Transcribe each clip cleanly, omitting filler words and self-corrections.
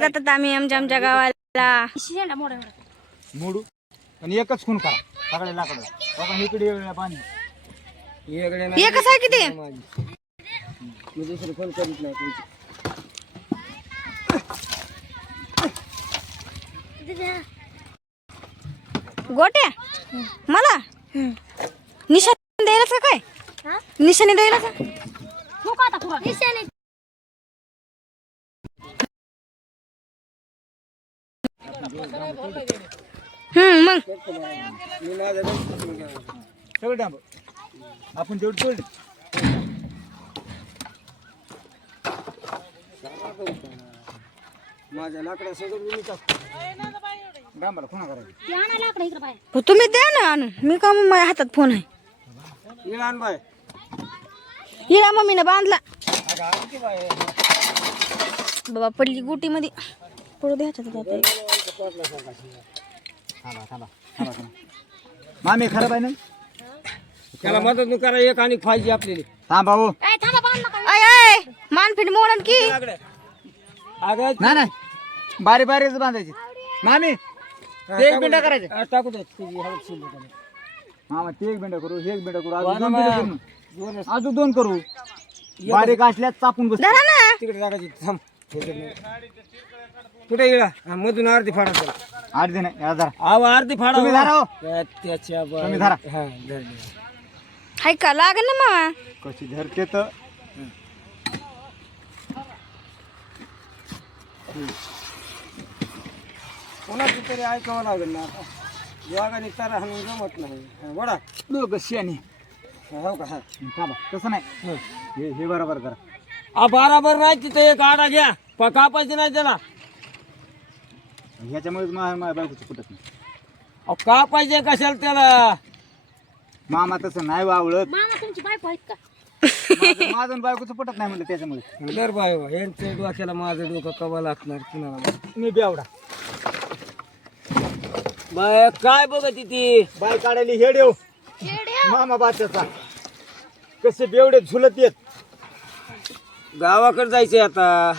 जातात आम्ही आमच्या गावाला. मोडू आणि एकच खून करा सगळे लाकडं बाबा इकडे बांध एकच आहे किती मी दुसरं फोन करीत नाही तुमची. गोट्या मला निशाणी द्यायला का काय निशाणी द्यायला का मग मी माझ्या सगळं डांब आपण जेवढी तोडली माझ्या लाकडा सगळं मी टाकतो. डांबाला खुणा करायची तुम्ही द्या ना आणून मी का मग माझ्या हातात फोन आहे ये आण बाय. हिरा मम्मीने बांधला बाबा पडली गुटी मध्ये पडू द्यायचं थांबा थांबा थांबा थांबा मामी खराब आहे ना त्याला मदत करा एक आणि पाहिजे आपल्याला. थांबा हो मानफिट मोडन की अगं नाही नाही बारी बारीच बांधायची मामी ते एक बिंडा करायचे टाकू दे तुझी हळद शिल्लक आहे. मामा ते एक बिंडा करू हे एक बिंडा करू अजून दोन बिंडा करू अजून दोन करू बारीक असल्यात चापून बस धरा ना तिकडे टाकायची. थांब कुठे गेला मधून अर्धी फाडा त्याला. अर्धी नाही या जरा अहो अर्धी फाडा तुम्ही धरा हो. त्याच्या तुम्ही धरा. हा धर. हाय का लागन ना मामा कशी धरते तर कोणाचं तरी ऐकावं लागेल ना आता. वाघाने तारा हाणून जमत नाही. वडा दोघं शेणी हो का. हा थांबा तसं नाही हे बरोबर करा बराबर नाही तिथे एक आडा घ्या कापायचं नाही त्याला. ह्याच्यामुळेच माझ्या बायकोचं फुटत नाही अहो कापायचे कशाला त्याला. मामा तसं नाही वावळत मामा तुमची बायको आहेत का माझं बायकोचं पटत नाही म्हणलं त्याच्यामुळे दर बाय यांच्या डोक्याला माझं डोकं कवा लागणार कुणाला. मी बेवडा बाय काय बघत ती बाय काढायली हेड येऊ मामा बाच्याचा कसे बेवडे झुलत येत. गावाकडे जायचंय आता.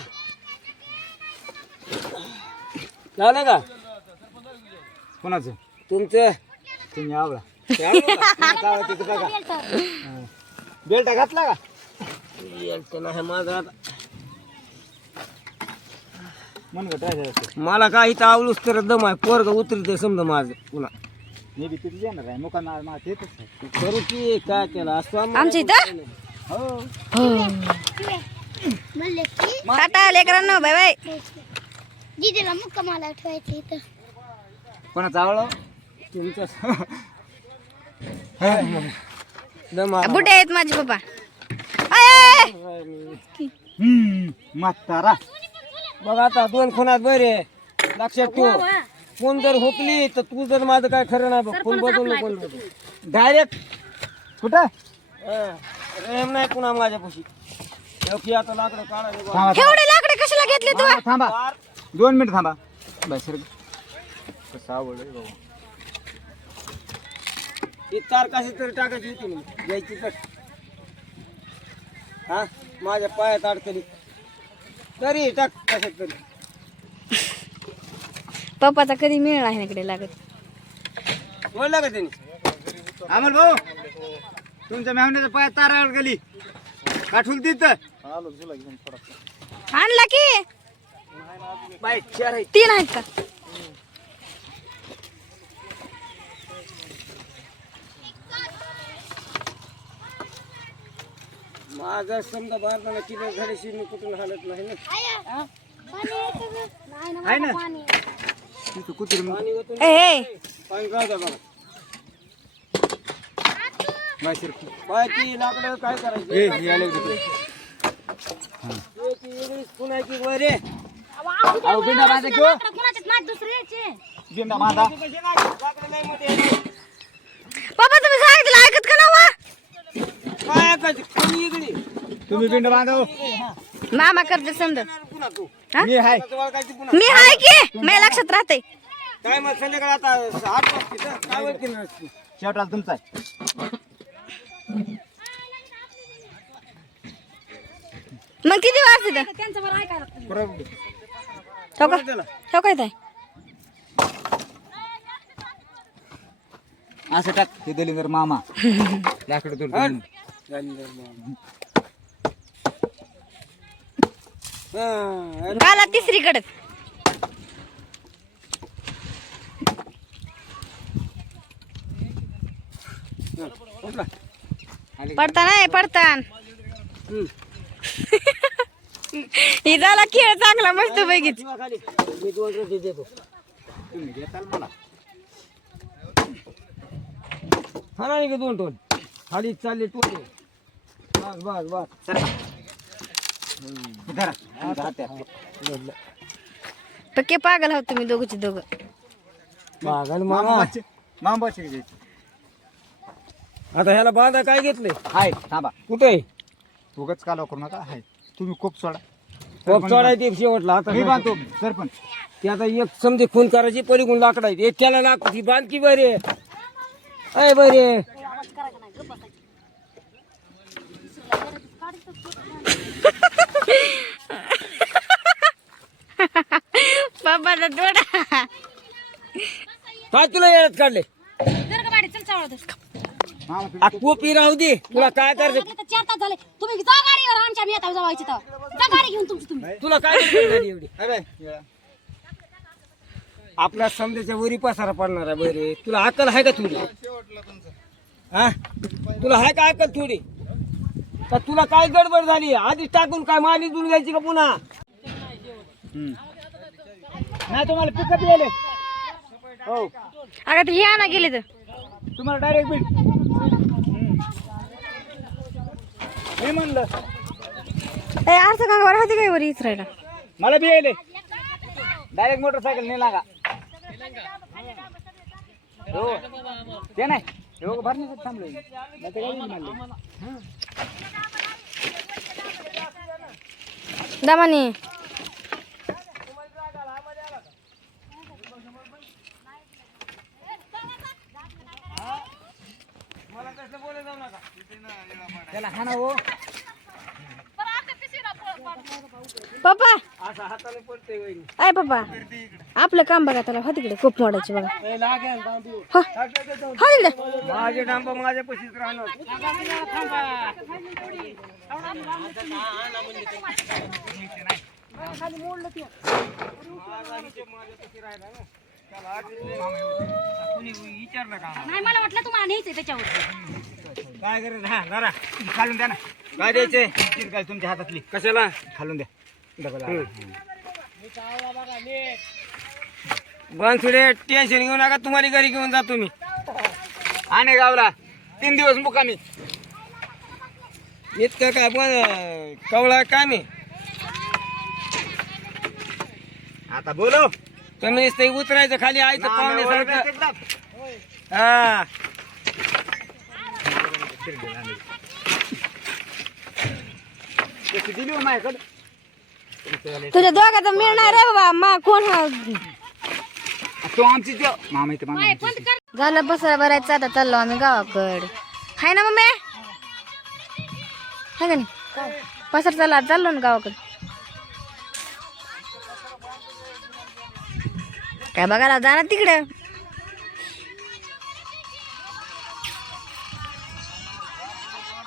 झालं का कोणाचं तुमचं. तुम्ही आवडा नाही बघा बेल्टा घातला का माझा आता. म्हणून ट्राय मला काय इथं आवडूस तर दम आहे पोरग उतरते समजा माझं पुन्हा. मी बी तिथे येणार आहे मुका येतच करू की काय केलं असं आमच्या इथं हो टाटा लेकरांनो बाय बाय दीदीला मुक्का मला ठेवायचं इथं. कोणाचं आवडलं तुमचं दम आला. बुढे आहेत माझे पप्पा आय म्हातारा बघ आता दोन खुनात बरे लक्षात ठेव. कोण जर हुकली तर तू जर माझं काय खरं नाही बघ. कोण बदलू कोण डायरेक्ट कुठं रेम नाही पुन्हा माझ्यापाशी. योग्य आता लाकडं काढायला थांबा एवढे लाकडे कशाला घेतले तू थांबा 2 मिनिट थांबा बस सर कसं आवडलं बाबा ही तार कशी तरी टाकायची होती ना घ्यायची तर. हा माझ्या पायात अडकली तरी टाक कशात तरी. पप्पाचा कधी मिळ आहे इकडे लागत बोलला का त्यांनी. अमोल भाऊ तुमच्या मेहण्याच्या पायात तारावर गेली काठूल तिथं आणला की बाय चार आहे. 3 आहेत का माझा समजा भारताला किती झाल्याशी मी कुठून हालत नाही ना. आहे ना तिथं कुत्री मग पाणी ओतून ए पाणी जाऊ द्या बघा. बाय सर बाय ती लाकडं काय करायचं. हे आले तिथे ती वेगळीच पुन्हा की वर रे. अहो बिंडा बांधा घेऊ बिंडा बांधा लाकडं नाही मध्ये. पप्पा तुम्ही सांगितलं ऐकत का ना काय ऐकायचं कोणी इकडे तुम्ही बिंडा बांधा हो. मामा करते समजा पुन्हा तू मी हाय वळखायची पुन्हा. मी आहे की माझ्या लक्षात राहते काय मग संध्याकाळी आता 8 वाजता काय वेळ केली नसती. शेवटाला तुमचा आहे. मग किती वाजते बरोबर ठेव का त्याला. ठेव काय ताय असं टाक हे दलिंगर मामा लाकडं तोडतो. हा. गाला तिसरीकडे उठला. पडता नाही पडतान हम्म. ही झाला खेळ चांगला मस्त पैकीच ठेवा खाली. मी 2 रोटी देतो. तुम्ही घेताल मला खाना नाही का 2 टोन खाली चालले टोले. बस बस बस सरका. धरा. हात्यात. पक्के पागल आहोत तुम्ही दोघंची दोघं पागल मामा मामा. बच्चे. मामा बच्चे घ्यायचे. आता ह्याला बांधा काय घेतलंय हाय थांबा कुठे उगाच कालवा करू नका. हाय तुम्ही खूप सोडा. खूप चढायची शेवटला आता मी बांधतो सरपंच. ते आता एक समजे खून करायची पलीकडून लाकडायची एक त्याला लाकूड ही बांधकी बरे अय बरे. बाबाचा दोडा काय तुला येण्यात काढले मामा आ, टोपी राहू दे तुला काय करायचं 4 तास झाले तुम्ही जा गाडीवर आमच्या मी येता जावायची तर जा गाडी घेऊन तुमची तुम्ही तुला काय गडबड झाली एवढी अरे आपल्या समजाच्या वरी पसारा पडणार आहे बरे तुला अक्कल आहे का थोडी हा तुला आहे का अक्कल थोडी का तुला काय गडबड झाली आधी टाकून काय माली दुन घ्यायची का पुन्हा नाही तुम्हाला पिकअप येईल. हो अगं ते हे आणा गेले तर तुम्हाला डायरेक्ट बिल. मी म्हणलं ए असं का राहते काय वर इचरायला मला बी यायले डायरेक्ट मोटरसायकल नेला का हो ते नाही हे बघ भरण्यासाठी थांबलोय नाही तर काही म्हणले. दामानी त्याला हा ना हो पप्पा असं हाताने पडते वहिनी आय पप्पा आपलं काम बघा त्याला हा तिकडे खूप मोडायची बघा हो हा तिकडे माझे डांबा माझ्या पशीच राहणार विचारलं का नाही मला वाटलं तुम्हाला न्यायचंय त्याच्यावर काय करेल हा जरा खालून द्या ना. काय द्यायचे काय तुमच्या हातातली कशाला खालून द्या. बनसुडे टेन्शन घेऊ नका तुम्हाला घरी घेऊन जातो मी आणि गावला 3 दिवस मुकामी. इतकं काय पण कवळा काय मी आता बोलो तुम्ही नुसतं उतरायचं खाली आयचं पाहुण्यासारखं हा दिली हो माझ्याकडे. तुझ्या दोघाचा मिळणार रे बाबा मा कोण हा तो आमची त्यो मामा इथे मामा झालं बसा भरायचं आता चाललो आम्ही गावाकड हाय ना मम्मी हाय का नाही पसर चालला चाललो ना गावाकड काय बघायला जाणार तिकडे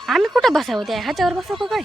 आम्ही कुठं बसावं त्या ह्याच्यावर बसावं का काय